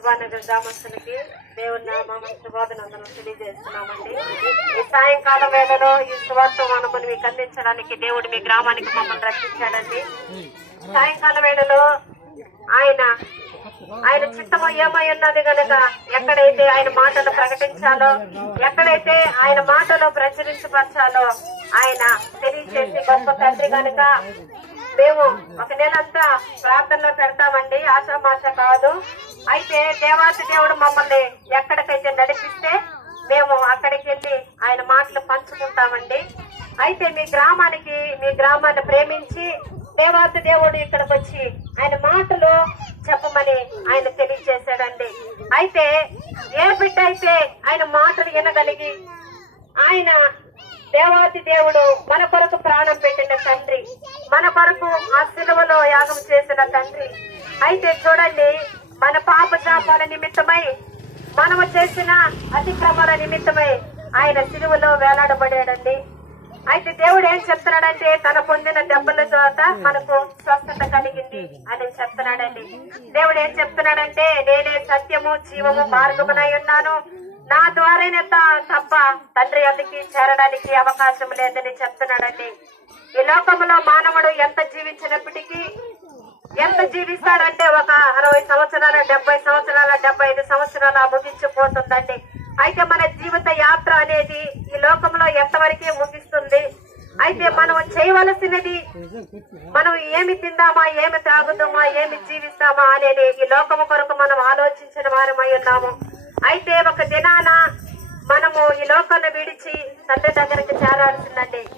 సుభానగర్ గ్రామస్తులకి దేవుని నామమున శుభాభినందనలు తెలియజేస్తున్నామండి. ఈ సాయంకాలం వేళలో ఈ సువార్త మనమును మీకు అందించడానికి దేవుడు మీ గ్రామానికి మమ్మల్ని రక్షించాడండి. సాయంకాల వేళలో ఆయన చిత్తము ఏమై ఉన్నది కనుక ఎక్కడైతే ఆయన మాటలు ప్రకటించాలో, ఎక్కడైతే ఆయన మాటలు ప్రచురించపరచాలో ఆయన తెలియచేసి గొప్ప తండ్రి కనుక మేము ఒక నెలంతా ప్రార్థనలో పెడతామండి, ఆశామాష కాదు. అయితే దేవాతి దేవుడు మమ్మల్ని ఎక్కడికైతే నడిపిస్తే మేము అక్కడికి వెళ్ళి ఆయన మాటలు పంచుకుంటామండి. అయితే మీ గ్రామాన్ని ప్రేమించి దేవాతి దేవుడు ఇక్కడికి వచ్చి ఆయన మాటలు చెప్పమని ఆయన తెలియజేశాడండి. అయితే ఏ బిడ్డ అయితే ఆయన మాటలు వినగలిగి ఆయన దేవాతి దేవుడు మన కొరకు ప్రాణం పెట్టిన తండ్రి, మన కొరకు ఆ సిలువలో యాగం చేసిన తండ్రి. అయితే చూడండి, మన పాప శాపాల నిమిత్తమై, మనము చేసిన అతిక్రమాల నిమిత్తమై ఆయన సిలువలో వేలాడబడాడండి. అయితే దేవుడు ఏం చెప్తున్నాడంటే తన పొందిన దెబ్బల చేత మనకు స్వస్థత కలిగింది అని చెప్తున్నాడండి. దేవుడు ఏం చెప్తున్నాడంటే నేనే సత్యము జీవము మార్గమునై ఉన్నాను, నా ద్వారానే తప్ప తండ్రి అందుకి చేరడానికి అవకాశం లేదని చెప్తున్నాడండి. ఈ లోకంలో మానవుడు ఎంత జీవించినప్పటికీ ఎంత జీవిస్తాడంటే ఒక 60 సంవత్సరాల 70 సంవత్సరాల 75 సంవత్సరాల ముగించిపోతుందండి. అయితే మన జీవిత యాత్ర అనేది ఈ లోకంలో ఎంతవరకే ముగిస్తుంది. అయితే మనం చేయవలసినది మనం ఏమి తిందామా, ఏమి త్రాగుదామా, ఏమి జీవిస్తామా అనేది ఈ లోకము కొరకు మనం ఆలోచించిన వారమై ఉన్నాము. అయితే ఒక దినాన మనము ఈ లోకాన్ని విడిచి తండ్రి దగ్గరికి చేరాల్సిందండి.